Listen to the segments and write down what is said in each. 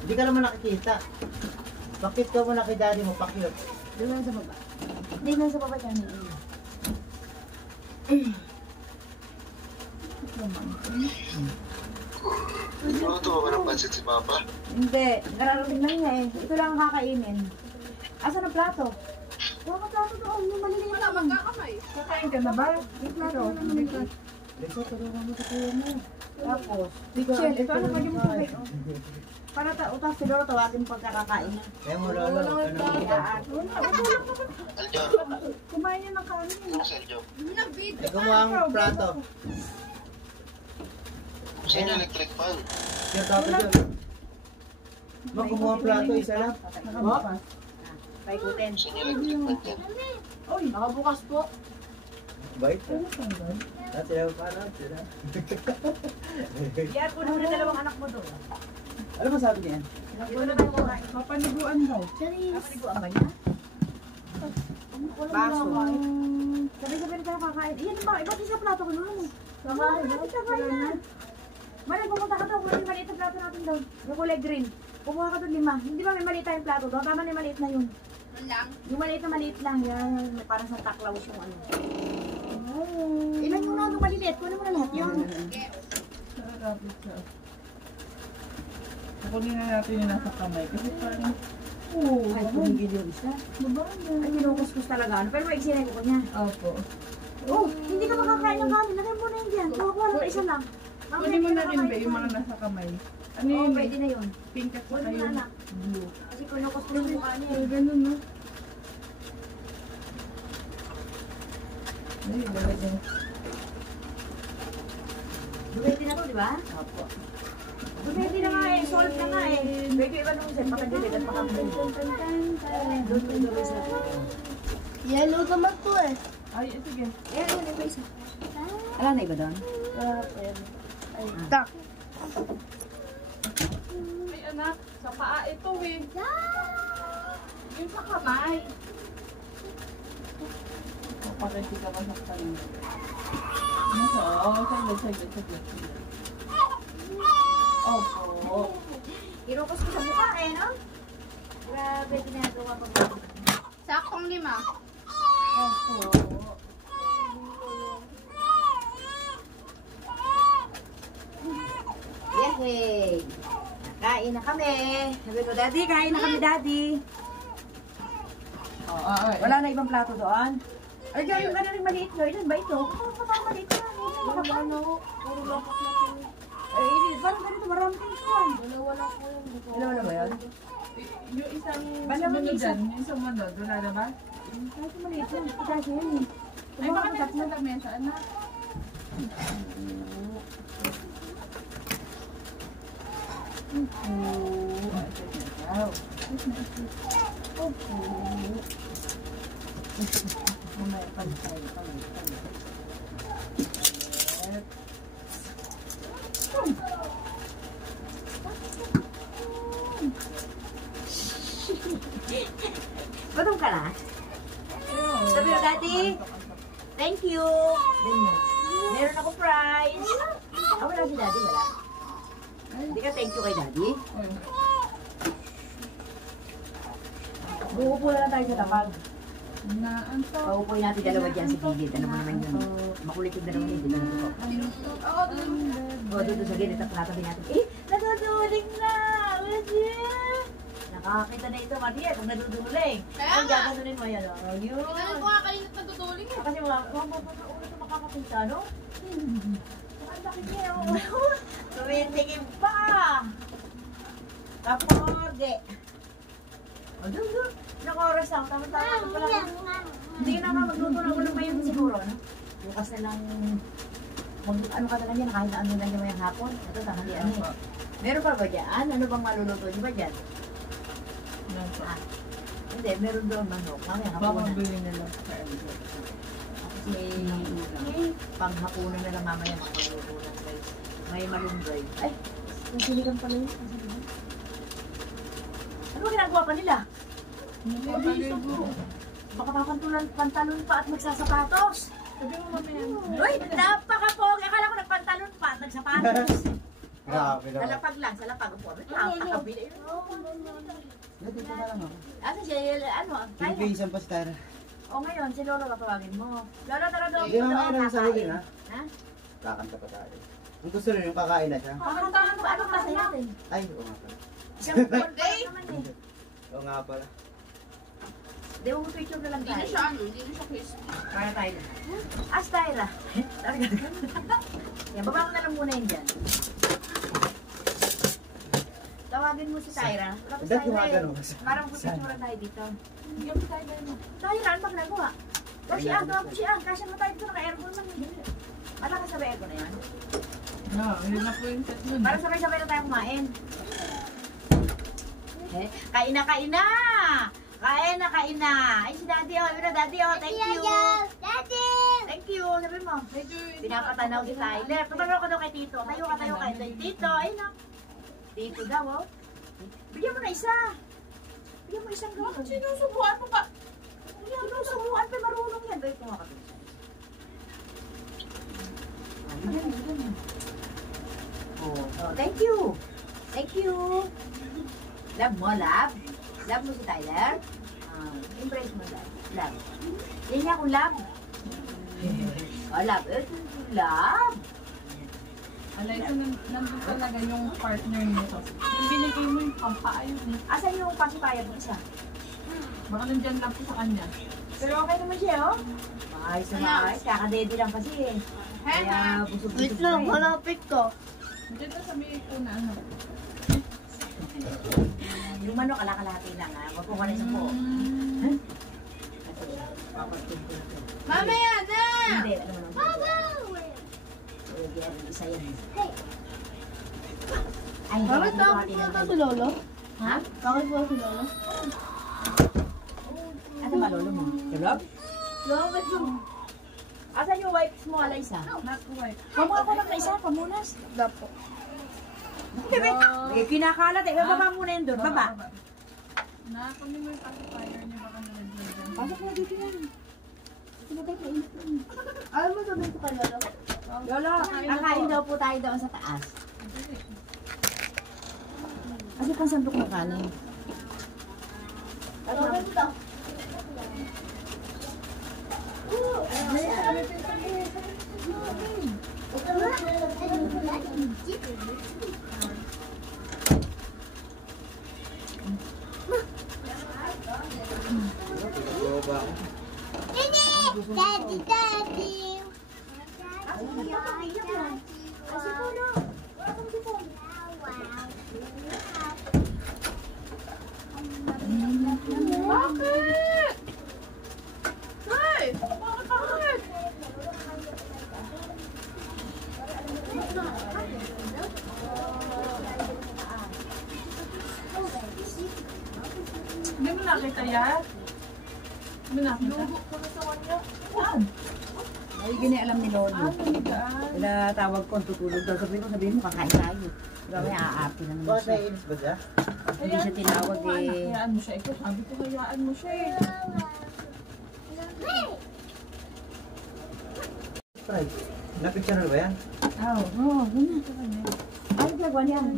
Hindi ka naman nakikita. Bakit ka muna kay daddy mo, pakyot? Doon lang sa baba. Hindi lang sa baba dyan. Luto ba ng pansit si Papa? Hindi. Kararating lang niya eh. Ito lang ang kakainin. Asan ang plato? Wala ka plato doon. Yung maliliit. Wala, magkakamay. Kakain ka na ba? Yung plato. Lisa, tulungan mo sa kuya mo. Tapos. Pichel. Ito ano pa yung tubig? Para utang siguro tawagin pagkakakain. Kaya mo, lolo. Aljo, Kumain niya ng kanin. ano si Aljo? Nag-video. Ikaw mo ang plato. Saan yung electric fan? Sir, dapat yun. Ma, kumuha ang plato, isa lang. Nakabukas. Paikutin. Saan yung electric fan dyan? Uy, nakabukas po. Bait ka. At sila pa na, sila. Yan, puno mo na dalawang anak mo doon. Ano mo sabi niyan? Puno na tayo kumain. Papaniguan daw. Papaniguan ba niya? Baso. Sabi-sabi na tayo kakain. Iyan ba? Iba't isa plato ko naman eh. Sabay na. Malay, pumunta ka daw. Kulay maliit ang plato natin daw. Yung kulay green. Kumuha ka doon 5. Hindi ba may maliit tayong plato daw? Tama na yung maliit na yun. Ano lang? Yung maliit na maliit lang. Yan. Parang sa taklaws yung ano. Ilan yung nato maliliit? Kunin mo na lahat yun. Sarapit siya. Kukunin na natin yung nasa kamay. Kasi parang, Ay, kumigil yung isa. Ay, kinukuskus talaga. Ano? Pero maiksi na yung kuko niya. opo. Oh, hindi ka makakain ng kanin. Lagay mo na yun dyan. Kuha lang isa lang. Kunin mo na rin ba yung mga nasa kamay? Ano Oo, yun? pwede na yun. Pink at saka Kunin mo na yung anak. blue. Kasi kinukuskus yung mukha niya. Ay, ganun no? Ay, lalagyan. Dumedi na to, di ba? Opo. Dumedi na nga eh. Solve na nga eh. Pwede iba nung set. Patagilid at pakabili. Doon may gawin sa Yellow naman to eh. Ay, sige. eh, ano na iba isa? Wala na iba doon? Ay, tak. Ay, anak. Sa paa ito eh. Yung sa kamay. Kapag hindi ka masaktan. Nasa, saglit. Opo. Kinukus ko sa mukha eh, no? Grabe, ginagawa pa ba? Saktong 5. Opo. Yehey! Kain na kami. Sabi ko, Daddy, kain na kami, Daddy. Wala na ibang plato doon? Ay, yung gano'n rin maliit no? Ilan ba ito? Parang maliit na. Puro lakot na to. Ay, parang ganito, marami ito. Dalawa lang ko yun. Dalawa ba yun? Yung isang Basta sumunod mag-isa. dyan, yung sumunod, wala na ba? Kahit maliit yun. Kasi yun eh. Ay, baka na sa lamesa, anak. Mamaya, pantay. Gutom ka na? Sabi mo, Daddy, thank you. Then mo, meron ako prize. Ah, wala si Daddy, wala. Hindi ka thank you kay Daddy. Uupo na lang tayo sa tapag. Paupuin natin dalawa dyan sa gilid. Alam mo naman yun. Makulitig na naman yun. Di ba naman po? Oo, doon. O, doon sa gilid. Tapos natabi natin. Eh, naduduling na! Madia! Nakakakita na ito, Madia. Kung naduduling. Kaya Kung nga. gaganunin mo yan. O, yun. Ganun ko nga kalinat nagtutuling eh. Kasi mga ulit na makakakita, no? Ang laki niya. Tumitigim pa! Kapoge! O, doon. Ilang oras lang. Tama-tama. Hindi ka na magluto ng ulang mayon siguro, no? Bukas na lang, ano ka na lang yan, kahit ano lang yung mayang hapon. Ito, tanghalian eh. Meron pa ba dyan? Ano bang maluluto niyo ba dyan? Hindi, meron doon manok. Mamaya Baka hapunan. bili nila sa Eldo. Kasi panghapunan na lang mamaya magluluto ng guys. May malunggay. Ay, nasiligan pala yun. Ano ba ginagawa pa nila? Baka pantalon pa at magsasapatos. Sabi mo mamaya. Uy, napaka-pogi. Akala ko nagpantalon pa at nagsapatos. Grabe naman. Nalapag lang, sa lapag. Upo, kakabili. Dito na lang ako. Ano siya, ano, tayo. Pinipisan pa si Tara. O ngayon, si Lolo tatawagin mo. Lolo, tara doon. Hindi naman kayo nang sahuli na. Ha? Kakanta pa tayo. Ang gusto rin yung kakain na siya. Kakantahan mo, ano kasi natin? Ay, oo nga pala. Isang buwan pa naman eh. Oo nga pala. Di mo picture na lang Hindi na tayo. siya ano, hindi na siya crispy. Para tayo. As Tyra. Yan, baba mo na lang muna yun dyan. Tawagin mo si Tyra. Wala pa si Dahil Tyra tumagan eh. mo. Parang picture tayo dito. Hindi ako tayo na. Tyra, ano ba ginagawa? Kasi kasi mo tayo dito, naka-aircon man eh. Malakas sa aircon na yan. No, yun na po yung set nun. Para sabay-sabay na tayo kumain. Eh, kain na, kain na! Kain na, kain na! Ay, si Daddy, oh. Yun na, Daddy, oh. Thank you. Daddy! Thank you. Sabi mo. Pinapatanaw si Tyler. Tumanaw ka daw kay Tito. Tayo ka kay Tito. Ayun na. Tito daw, oh. Bigyan mo na isa. Bigyan mo isang gawin. Sinusubuan mo pa. Bigyan mo subuan pa marunong yan. Dahil kuha ka doon. Oh, thank you. Thank you. Love mo, love? Love mo si Tyler? Embrace mo, love. Love. Yan niya kung love. Oh, love. Love. Alay ko, nandun talaga yung partner nito. Yung binigay mo yung pampaayos niya. Asan yung pasipayag mo isa? Baka nandyan lang po sa kanya. Pero okay naman siya, oh. Maayos na maayos. Kakadede lang kasi eh. Kaya busog-busog na eh. malapit ko. Nandyan na sa may ko na ano. Yung manok, alakalahati lang ha. Wag po ka na isang buo. Mamaya na! Hindi, ano mo naman. Lagyan ng isa yan. Ay, hindi Bakit ko ako hati pumunta ng si Lolo? Ha? Bakit po si Lolo? Ano ba lolo mo? Tulog? Bakit yung... Asan yung wipes mo, Alaysa? Not white. Pamuha ko lang na isa, pamunas. Dapo. Bebe, kinakalat eh. Baba muna yun doon, baba. Nakakunin mo yung pacifier niya, baka nalagyan dyan. Pasok na dito yan. Alam mo sabihin ko kay Lolo? Lolo, kakain daw po tayo doon sa taas. Kasi pang sandok ng kanin. Bakit ito? Oo ba ako? Daddy, Daddy! Bakit? Hey! Bakit? Hindi mo nakita yan? Hindi mo nakita? Ay, gini alam ni Lolo. Ah, talaga. Wala tawag ko, tutulog daw. Sabihin mo, kakain tayo. Grabe, aapi lang naman Bakit siya. naiinis ba siya? Hindi siya tinawag Ano, eh. hayaan mo siya. Ito, sabi ko, hayaan mo siya eh. Try. Napicture na ba yan? Oo, oo, yun na. Ano nagawa niya? Ano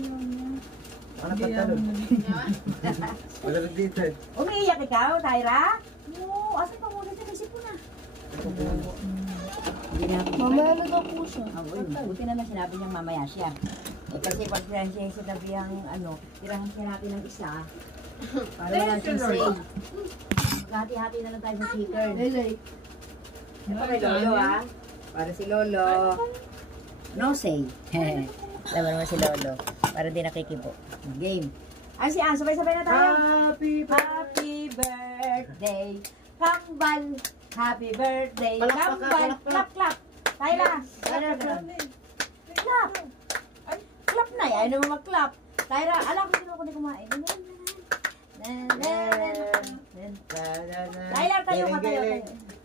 Hindi pagtalon? yan. Wala na dito eh. Umiiyak ikaw, Tyra? Oo, asan pa muna siya? Naisip ko na. Hindi na ako. Mamaya na daw po siya. Oo, yun. Buti na lang sinabi niyang mamaya siya. Eh, kasi pag siya sinabi ang ano, tirahan siya natin ng isa. Para wala siyang say. Hati-hati na lang tayo sa chicken. Lele. Ito kay Lolo ah. Para si Lolo. No say. Alam mo naman si Lolo. Para di nakikibo. Game. Ay si Ann, sabay-sabay na tayo. Happy Happy birthday, Kambal. Happy birthday, Palakpakan, Kambal. palakpak. Clap, clap. Tayo na. Clap. Ay, clap na. Ayaw naman mag-clap. Tyra, alam ko sino ko na kumain. Tyler, tayo ka, tayo.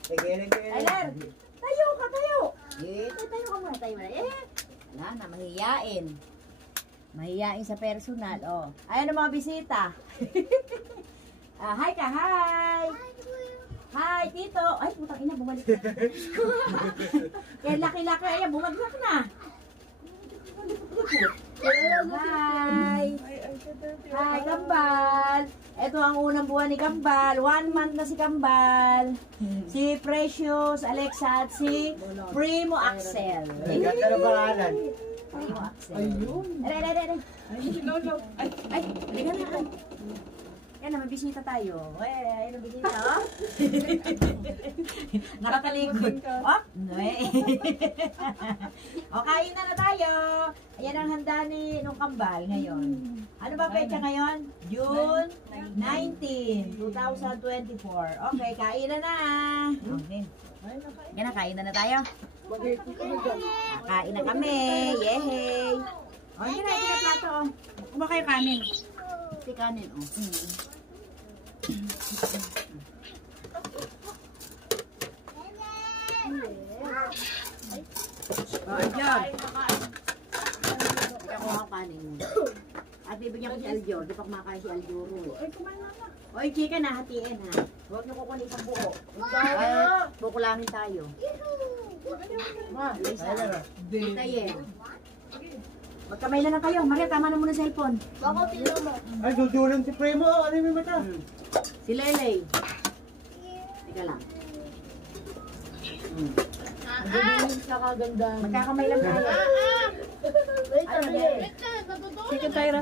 Tyler, tayo ka, tayo. Tayo ka muna, tayo muna. Wala na, mahihiyain. Mahihiyain sa personal, oh. Ayan ang mga bisita. Hi ka, hi. Hi, Tito. Ay, putang ina, bumalik na. Kaya laki-laki, ayan, bumagsak na. Hi! Hi, Kambal! Ito ang unang buwan ni Kambal. 1 month na si Kambal. Si Precious, Alexa, at si Primo Axel. Ganda na pangalan. Primo Axel. Ayun. Ay. Ay, lolo. Ay, Ay, halika na. Yan na, may bisita tayo. Ay, may bisita, oh. Nakatalikod. Oh, o, kain na tayo. Ayan ang handa ni nung Kambal ngayon. Ano ba pecha ngayon? June 19, 2024. Okay, kain na. Okay. Yan na, kain na tayo. Kain na kami. Yehey. O, yun na, pinaplato. Kuha kayo kanin. Ito kanin, oh. Oh, Aljon. Ikaw kuha ko kanin mo. At bibigyan ko si Aljo. Di pa kumakain si Aljo. ay, kumain na na. Oy, chicken ha, hatiin ha. Huwag niyo kukunin isang buo. Buko langin tayo. Ma, Lisa. Tayo. Magkamay na lang kayo. Maria, tama na muna sa cellphone. Bakit tilo mo? Ay, dudulong si Primo. Ano yung mata? Si Lele. Teka lang. Sa kaganda. Magkakamay lang tayo. Wait, Ano, tabi. Lele? Sige, Tyra.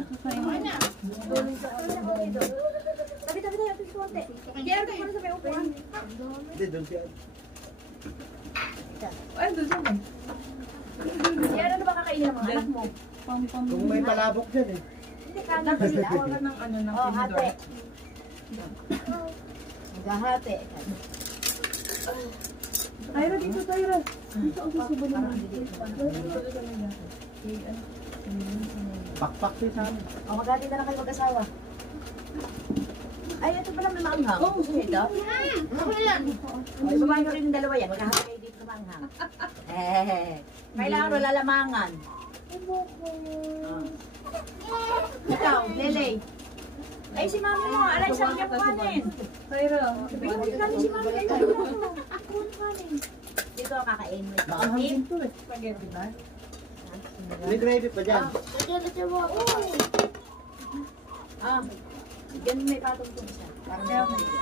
Tabi tayo. Ito si Konti. Diyan, ito muna sa may upuan. Hindi, doon siya. Ay, doon siya. Yan, ano ba kakainin ng mga anak mo? Pang. Kung may palabok dyan eh. Hindi, kanin ba sila? Tawagan ng ano, ng Oh, tinidor. hati. Maghahati. Tyra, dito, Tyra. Dito ang susubo na. Pakpak siya sa amin. O, maghati na lang kayo mag-asawa. Ay, ito pala may maanghang. Oo, gusto niyo ito? O, isubahin nyo rin yung dalawa yan. Maghahati kayo dito sa maanghang. Kailangan wala lamangan. Ikaw, Lele. Ay, si mami mo. Alay, saan niya kanin? Tyra. Bigyan mo kanin si mami. Ay, kanin. Dito ang kakain mo. Nakahangin to eh. Spaghetti ba? May gravy pa dyan. Ah, dyan may patong-tong isa. Parang meron na dyan.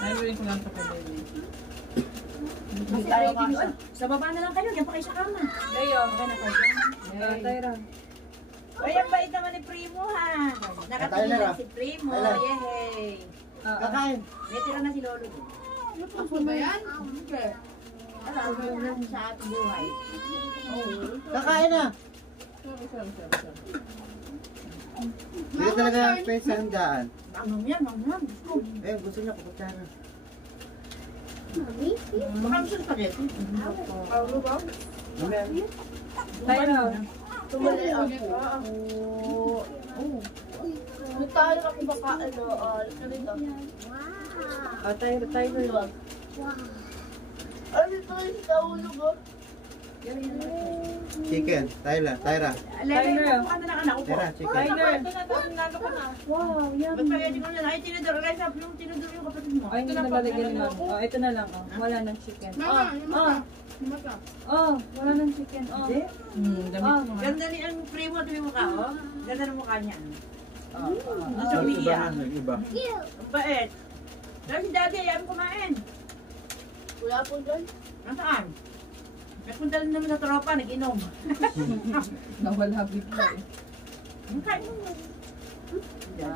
Naiwirin ko lang sa pagkain. Kasi ready nyo. Sa baba na lang kayo. Diyan pa kayo sa kama. Gayo. Okay na kayo dyan. Tyra. Ay, ang bait naman ni Primo ha. Nakatingin lang si Primo. Ayun. Yehey. Kakain. May tira na si Lolo. Ako ba yan? Alam mo na sa ating buhay. Kakain na. Hindi talaga ang pesa sa handaan. Manghang yan, manghang. Eh, gusto niya kukutsara. Baka gusto sa spaghetti. Mamaya. Tyra. Tumali ako. Tayo ako baka ano, ganito. Tyra. Ano ito yung kaulog ko? Chicken. Tyra. Lele, upo ka na lang anak. Upo. Tyra, chicken. Tyra. Nalo ko na. Wow, yan. Magpagayadi mo na lang. Ay, tinidor. Alay, sabi yung tinidor yung kapatid mo. Ay, hindi na lalagyan ni Mami. Oh, ito na lang. Oh. Wala ng chicken. Oh, wala ng chicken. Oh. Hindi. Oh. Ganda ni ang Primo at yung mukha, oh. Ganda ng mukha niya. Gusto Ang iba umiiyak. na, iba. Ang bait. Pero si Daddy, ayaw kumain. Wala po dyan. Nasaan? Nagpunta rin naman sa tropa, nag-inom. Nawala bigla eh. Ang kain mo.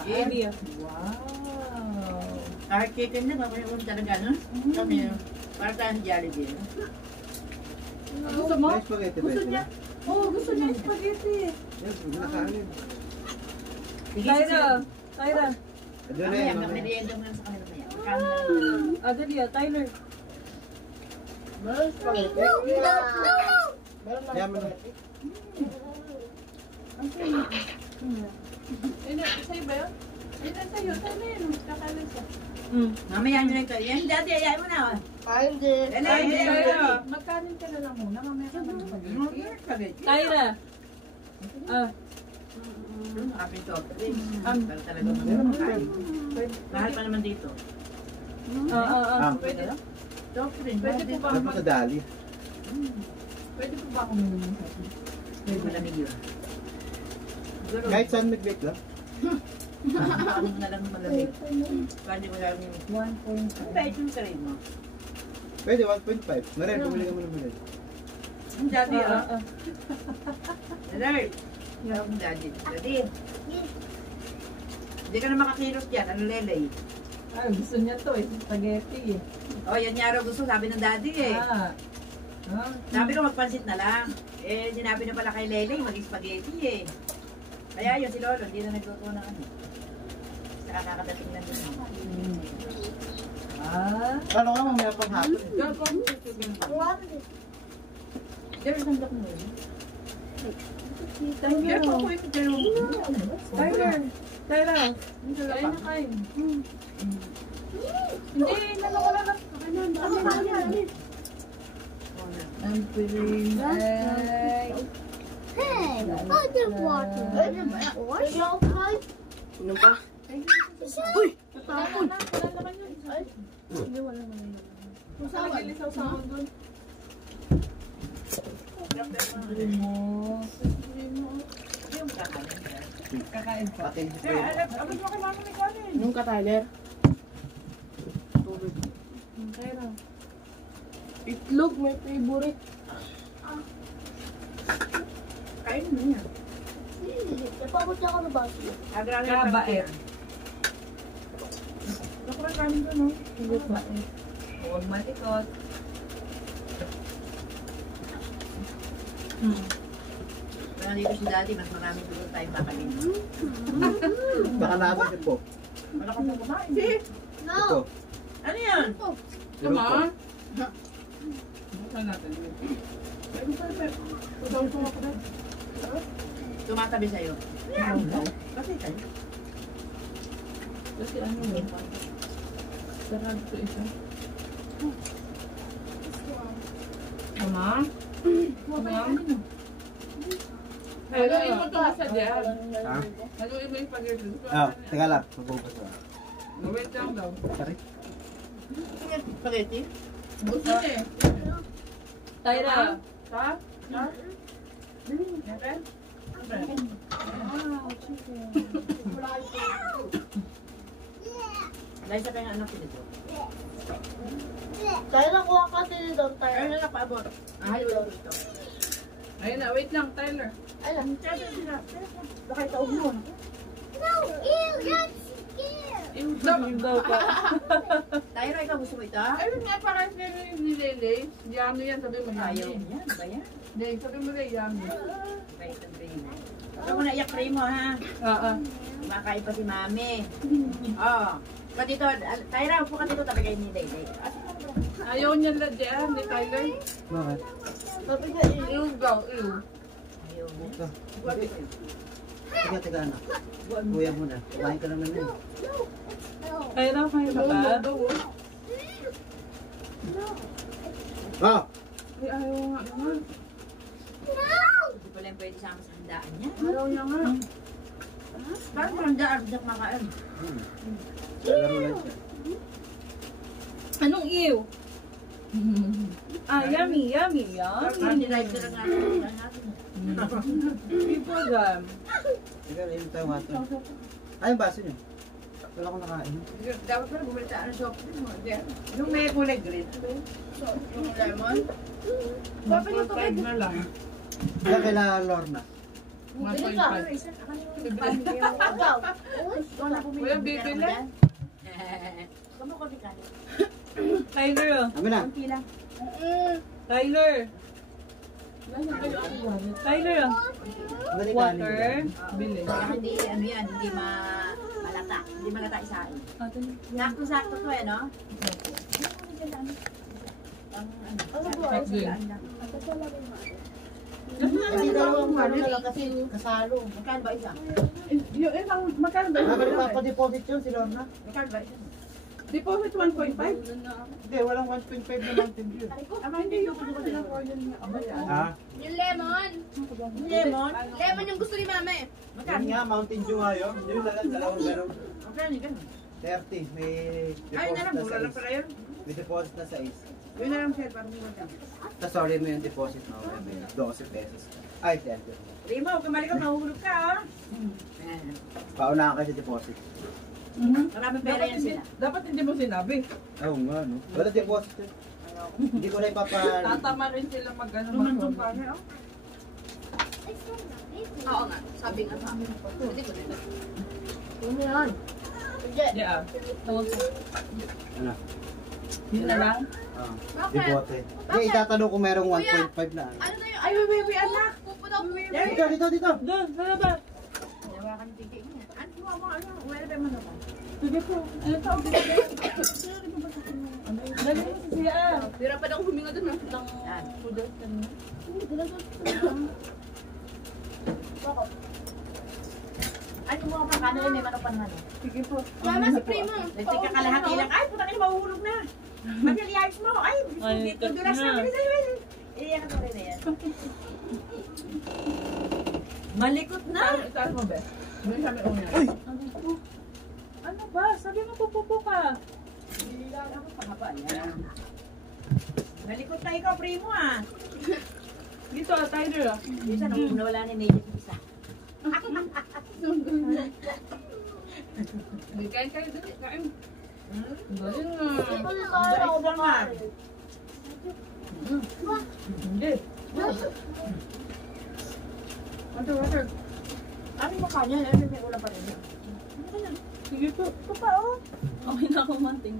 Area. Wow. Kahit chicken na, mamayroon talaga, no? Kami, para tayong Jollibee. no? Gusto mo? May spaghetti ba Gusto ito? niya. Oh, gusto niya yung spaghetti. Yes, nakain. Tyra. Tyra. Doon na Mamaya, yan, mamaya. merienda mo lang sa kanila maya. Magkano na lang. Ah, dali ah. Tyler. Meron spaghetti. Yan mo na. Sa'yo ba yun? Ay, sa'yo. Sa'yo na yun. Kakalas siya. Mamaya nyo lang ito. Yan, Daddy, ayaw mo na. oh. Hindi. Ele, Ay, ele, Tyra. Magkanin ka na lang muna. Mamaya ka mag-spaghetti. Tyra. Ah. Happy soft drinks. Pero talaga makain. Mahal pa naman dito. Ah. Ah, Pwede. Soft drinks. Pwede po ba tapos sa dali. Pwede po ba ako muna sa atin? Pwede malamig yun. Siguro, Kahit saan nag-bake lang. ano na lang malamig. Pwede mo lang yung 1.5. Ang bait yung sarili mo. Pwede, 1.5. Maren, bumili ka mo ng Maren. Ang daddy, ah. Alert! Yung daddy. Daddy. Hindi ka na makakilos dyan. Ano lelay? Ay, gusto niya to eh. Spaghetti eh. Oh, yan nga raw gusto. Sabi ng daddy eh. Sabi ko magpansit na lang. Eh, sinabi na pala kay Lelay, mag-spaghetti eh. Kaya yun, si Lolo, hindi na nagluto ng ano. Saka kakadating lang din. Paano ka mamaya pang hapon? There's some look mo yun. Tyler, po ako yung Tyler. Tyler. Kain na kain. Hindi, naloko na lang. I'm feeling Hey, look at water. Ano ba? Uy! Natapon. Hindi, wala naman yun. Saan ilisaw sa ako doon? Kakain pa. Pati. Abot mo kay mama may kanin. Nung ka, Tyler? Kaya Itlog, may favorite. Kain mo niya. Napabot niya ako na baso. Kabait. Nakuha kanin doon, no? Hindi ba eh. Huwag matikot. Kaya dito si daddy, mas marami dito tayo kakain. Baka naabot yun po. Wala ka na kumain. No! Ito. Ano yan? Come on. Buksan natin. Tumatabi sa'yo. Kasi tayo. Kasi ano yun? Sarap ito isa. Come on. Come on. Haluin mo ito sa dyan. Ha? Haluin mo yung spaghetti. Ah, teka lang. Magbubas ba? Wait lang daw. Sorry. Spaghetti? Gusto niya eh. Tyra. Ha? Ha? Meron? Dahil sa kanyang anak nito. Tayo nakuha ka din doon, Ayun Tyler. na nakaabot. Ay, wala ko ito. Ayun na, wait lang, Tyler. Ayun. Baka itaog mo. No! Ew! That's scared! Yung daw pa. Tyra, ikaw gusto mo ito? Ayun nga, parang ni Lele. Yummy yan, sabi mo Ayaw yummy. niya. Ba yan? Hindi, sabi mo rin yummy. Bait ang brain. Huwag mo na iyak brain mo, ha? Oo. Makain pa si mami. Oo. Pa dito, Tyra, upo ka dito tabi kayo ni Day. Ayaw niya ladyan ni Tyler. Bakit? Sabi niya, Ew daw, ew. Ayaw mo. Ito. Teka, anak. Kuya mo na. Kumain ka naman yun. Tyra, kayo ba ba? Ah! Ay, ayaw nga naman. Hindi pala yung pwede sama sa handaan niya. Ayaw niya nga. Parang handaan, hindi makain. Laro lang siya. Anong ew? Yummy, yummy, Parang nilive ko lang natin. People jam. Teka, inom tayo water. Ay, yung baso niyo. Wala akong nakain. Dapat pala bumili tayo ng soft drink mo. Yung may kulay green. Yung lemon. Dapat yung 5 na lang. Kaya kaila Lorna. 1.5. Ikaw. Kuya, bibili? Kamu ko bikani. Tyler. Amin na. Konti lang. Tyler. Tyler. Water. Bili. Kaya hindi, ano yan, hindi malata. Hindi malata isain. Sakto-sakto to eh, no? Ano ba? Hindi dalawang ano na lang kasi kasalo. Magkano ba isa? Yung isang, magkano ba? Pa-deposit yun si Lorna. Magkano ba isa? Deposit 1.5? Hindi, walang 1.5 na mountain dew. Ama, hindi yung kuno ko lang. Ha? Yung lemon. Lemon? Lemon yung gusto ni mama eh. Yan Magkano? nga, mountain dew nga yun. Yun na lang, dalawang meron. Magkano yung ganun? 30. May Ay, na deposit lang, na mura lang pala 6. yun. May deposit na 6. Yun na lang sir, parang hindi mo Tapos sorry mo yung deposit mo. May 12 pesos. Ay, 10 pesos. Rimo, kumali ka, mahulog ka, ha? Paunahan kayo sa deposit. Maraming pera yan sila. Dapat hindi mo sinabi. Oo nga, no? Wala deposit. Hindi ko na Tatama rin sila mag-ano. Lumantong pa niya, oh. Oo nga, sabi nga sa amin. Hindi ko rin. Ano yan? Yeah. Ano? Yun na lang. Debote. Hindi, itatanong kung merong 1.5 na. Ano na yun? Ay, wait, anak! Pupunta ko. Dito. Doon, sa labas. Nawa ka ng ticket niya. Ano mo, wala ba mo naman? Sige po. Ano tawag dito? Dali mo sa siya. Bira pa daw huminga doon ng Pudot ka na. Ano mo ka kano may manok pa naman. Sige po. Mama, si Primo. Nagtik ka kalahati lang. Ay, puta ka mahuhulog na. Magyayayos mo. Ay, dito dulas na. Iyan ka rin na yan. Malikot na. Itaas mo, Beth. Doon siya may una. Uy! Ano ba? Sabi mo pupupo ka. Hindi lang ako pangaba yan. Malikot na ikaw, Primo, ah. Dito, Tyler. Isa nung nawala ni Neji isa. Hindi, kain. Galing na. Ikaw ba nga? Hindi. Water. Ano mo kanya? Ano may ulam pa rin? Sige po. Ito pa, oh. Okay na ako manting.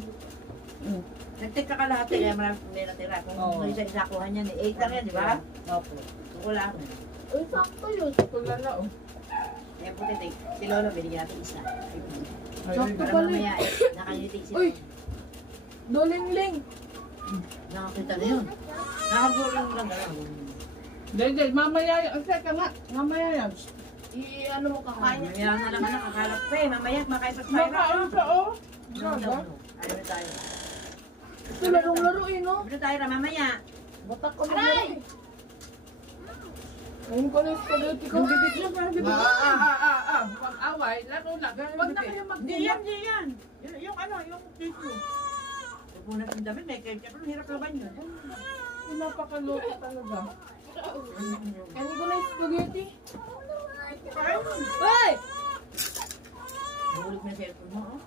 Nagtik ka kalahati kaya marami may natira. Kung isa-isa kuha niya, 8 lang yan, di ba? Opo. Wala ako. Uy, sakto yun. Tulala, oh. Kaya po titik, si Lolo, binigyan natin isa. Sakto Para pala. mamaya, nakalitik si Uy! Dolingling. Nakakita na yun. Nakabulang lang lang. Dede, mamaya yan. Teka nga, mamaya yan. I-ano mo kakain. Mamaya na naman nakakalap pa eh. Mamaya, makaipat tayo. Makain siya, oh. No. Ano na tayo? Ito larong-laro eh, no? Ano tayo na mamaya? Batak ko na laro eh. Ayun ko na yung spaghetti ko. Bibigyan parang bibigyan. Mag-away, laro lang. Huwag na kayo Hindi yan. Yung ano, yung tissue. Pupunat yung damit, may ketchup. Pero hirap laban yun. Napakaluto talaga. Ano ko na yung spaghetti? Hoy! Nahulog na yung cellphone mo, oh.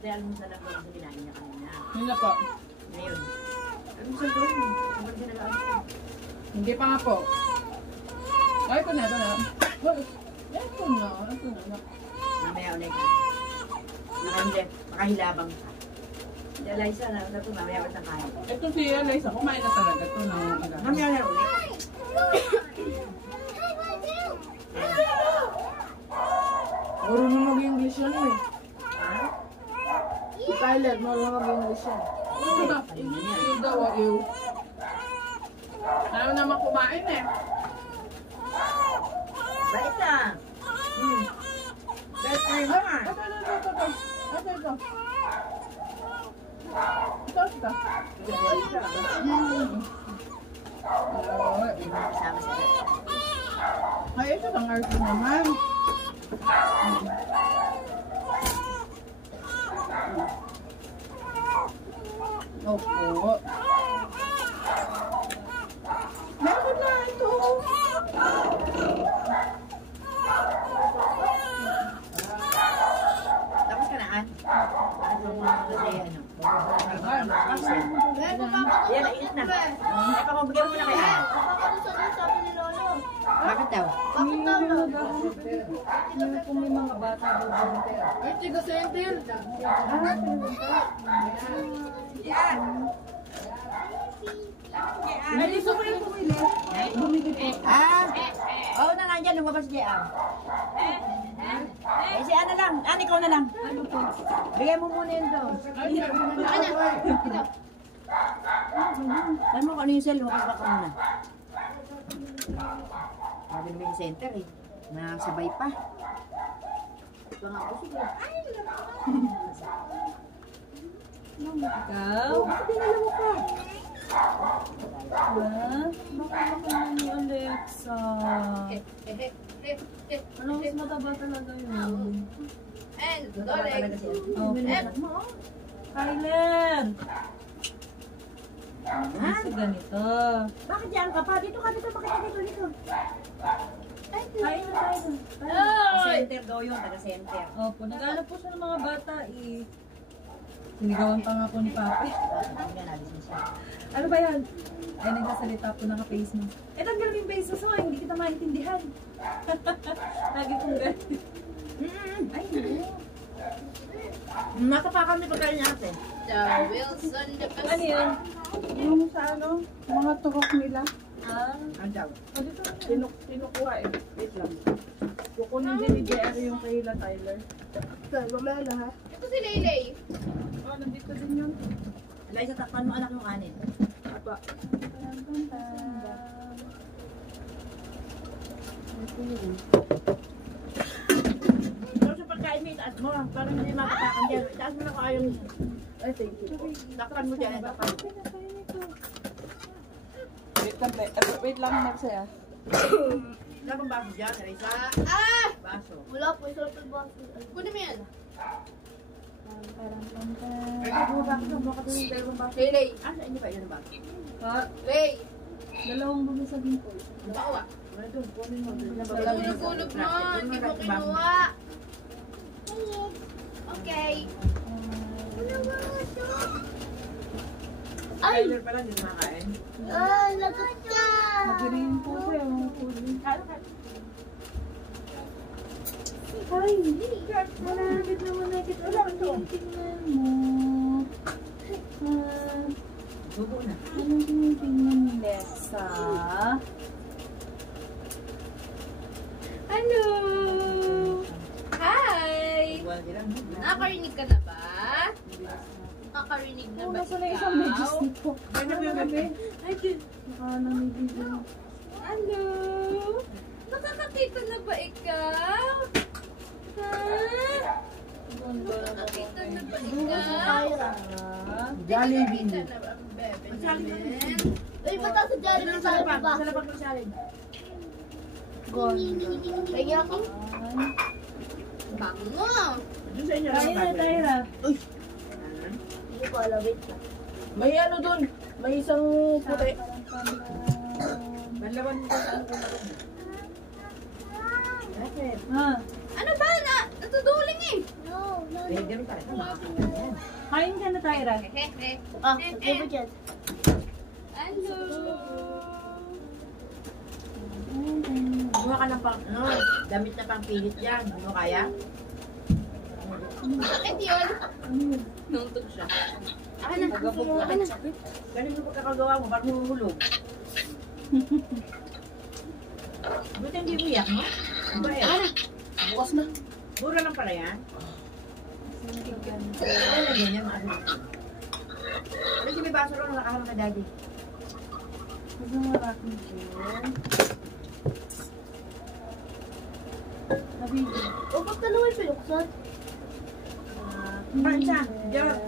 Dahil alam mo sa lang sa kinain niya kanina. Yun na po. Ngayon. Alam mo sa doon. Kapag sinagaan ko. Hindi pa nga po. Ay, ito na. Ito na. Mamaya ulit ka. Makahilabang ka. Hindi, Eliza, na ito, mamaya ulit ang kain. Ito si Eliza, kumain na talaga. Ito na. Mamaya na ulit. Marunong mag-English yan eh. Ha? Si Tyler, marunong mag-English yan. Ew daw, ew. Ayaw naman kumain eh. Bait na. Bait na yun ha. Ito. Kasama sa bait. Ay, ito ang arte naman. Opo. Meron na ito. Tapos ka na, An? Ano mo kasi ano? Yan, naiit na. Ay, pamabigyan mo na kay An. Sabi ni Lolo. Bakit daw? Bakit daw na? Kung may mga bata doon. Ay, tiga center. Ay, gusto ko yung bumili. Ah! Oo na nga dyan, lumabas dyan. Eh, si Ana lang. Ana, ikaw na lang. Bigay mo muna yun doon. Alam mo kung ano yung cell, huwag ka muna. Sabi naman yung center eh. Nasabay pa. Ito nga ako, sige. Ikaw? Bakit dinala mo pa? Baka ni Alexa. Ano, mas mataba talaga yun. And, Ito ba talaga siya? Okay. Anak mo, oh. Kyler! Ha? So, ganito. Bakit yan ka pa? Dito ka, dito. Bakit ka dito? Kain na tayo. Center daw yun, taga-center. Opo, nag-alap po siya ng mga bata sinigawan pa nga po ni Papi. Hindi na siya. Ano ba yan? Ay, nagsasalita po naka-face mo. Eh, tanggal mo yung face mo, hindi kita maintindihan. Lagi pong ganyan. Ay, no. Matapakan ni pagkain natin. The Wilson, the Ano yun? Yung sa ano, mga tuhok nila. Ang daw. O, dito. Kinukuha eh. Wait lang. Kukunin din ni JR yung kay La Tyler. Mamaya na ha. Ito si Laylay. Oh, nandito din yun. Liza, takpan mo anak yung kanin. Apa. Pero sa pagkain mo, itaas mo. Parang hindi makatakan dyan. Itaas mo na kung ayaw. Ay, thank you. Takpan mo dyan. Takpan. Wait lang, Marsaya. Wala bang baso dyan, Teresa? Ah! Baso. Wala po, isa lang pagbaso. Kunin mo yan. Ay, kung baso, baka doon yung dalawang baso. Laylay. Ah, sa inyo ba yun ang baso? Ha? Lay. Dalawang bumisagin po. Bawa. Wala doon, kunin mo. Kulog-kulog mo. Hindi mo kinuha. Okay. Ay! Tyler pala, hindi kumakain. Lagot ka! Mag-green po siya. Kala ka. Ay, manakit na manakit. Wala ito. Tingnan mo. Bubo na. Anong tinitingnan ni Lexa? Hello! Hi! Iwan nila. Nakakarinig ka na ba? Nakakarinig na Oh, ba nasa na isang medyo nito. Ano ba yung gabi? Ay, good. Nakanamigil din. Hello? Nakakakita na ba ikaw? Ha? Nakakakita na ba ikaw? Jollibee. Nakakakita na ba ang bebe namin? Ay, bata sa Jollibee Sa labag, sa labag ng salin. Kaya ako. Bango! Doon sa inyo. Kain na, Tyra. Hindi ko alam, wait lang. May ano dun, may isang puti. Banlawan mo sa ano. Bakit? Ha? Ano ba na? Natuduling eh! Eh, ganun pa rin. Makakain yan. Kain ka na, Tyra. Hehehe. Ah, okay ba dyan? Hello! Kumuha ka ng pang, ano, damit na pang pilit yan. Ano kaya? Bakit yun? Nuntog siya. Aka na. Aka na. Ganun yung pagkakagawa mo, ba't huhulog? Buti hindi mo iyak, no? Ano ba eh? Bukas na. Mura lang pala yan. Ano na ganyan, maano. Kasi may baso rin, nakahama ka daddy. Gusto mo rakin siya? Nabili. O, ba't ka naman pinuksan? Kain siya. Diyan.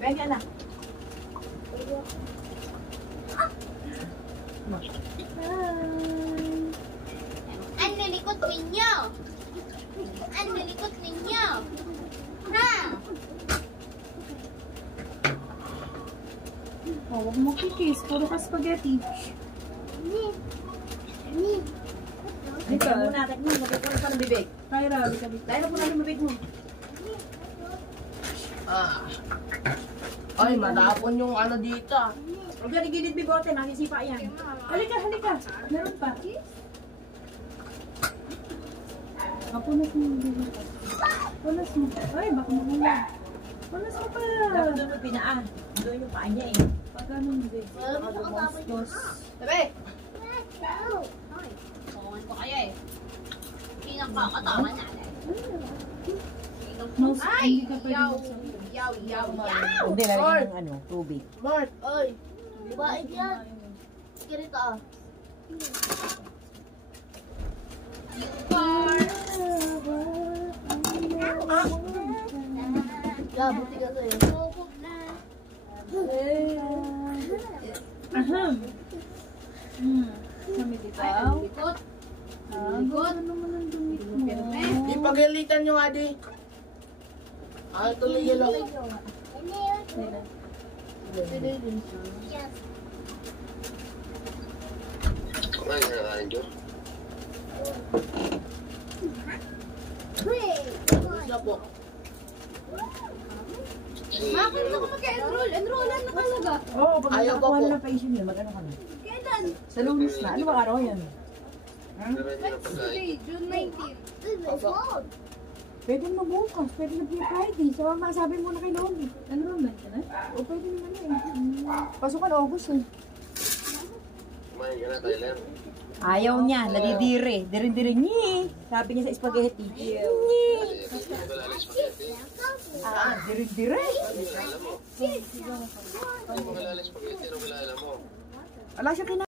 Ganyan na. Ang nalikot ninyo! Ang nalikot ninyo! Ha? Oh, huwag mo kikis. Puro ka spaghetti. Tignan muna, tignan mo. Magkukulang pa ng bibig. Tyra, bika bika. Dahil na po natin bibig mo. Ay, matapon yung ano dito. Huwag yan, igilid bigote. Makisipa yan. Halika, halika. Meron pa. Punas mo yung bibig. Punas mo. Ay, baka mamaya. Punas mo pa. Dapat doon mo pinaan. Doon yung paa niya eh. Pag ganun, bibig. Baka dumastos. Tabi! Ay, kawan ko kaya eh. Pinakakatawan natin. Mouse, Ay! hindi ka pwede Yaw! magsabi. Yaw! Yaw! Yaw! Hindi, lalagyan ng ano, tubig. Mark, ay. Baik yan. Kirita ah. Ya, buti ka sa'yo. Aham. Kami dito. Likot! Likod naman ang dumit mo. Ipagalitan yung adi. Ah, tuloy yun lang. Kumain ka na kain, Jo? Si Lolo. Enrollan na talaga. Oo, pag Ayaw nakakuha ko po. na ng patient yun, mag-ano ka na. Kailan? Sa lunes na. Ano ba araw yan? Meron niyo ng pagkain. Today, June 19. Pwede na bukas. Pwede na Friday. So, masabi mo na kay Loli. Enrollment ka na? O, pwede naman yun. Pasukan August eh. Kumain ka na, Tyler. Ayaw niya. Nadidire. Dirin-dirin niya. Sabi niya sa spaghetti. Niya. Kasi hindi mo kilala yung spaghetti. Dirin-dire. Kilala mo. Hindi mo kilala yung spaghetti. Ano kilala mo? Wala siya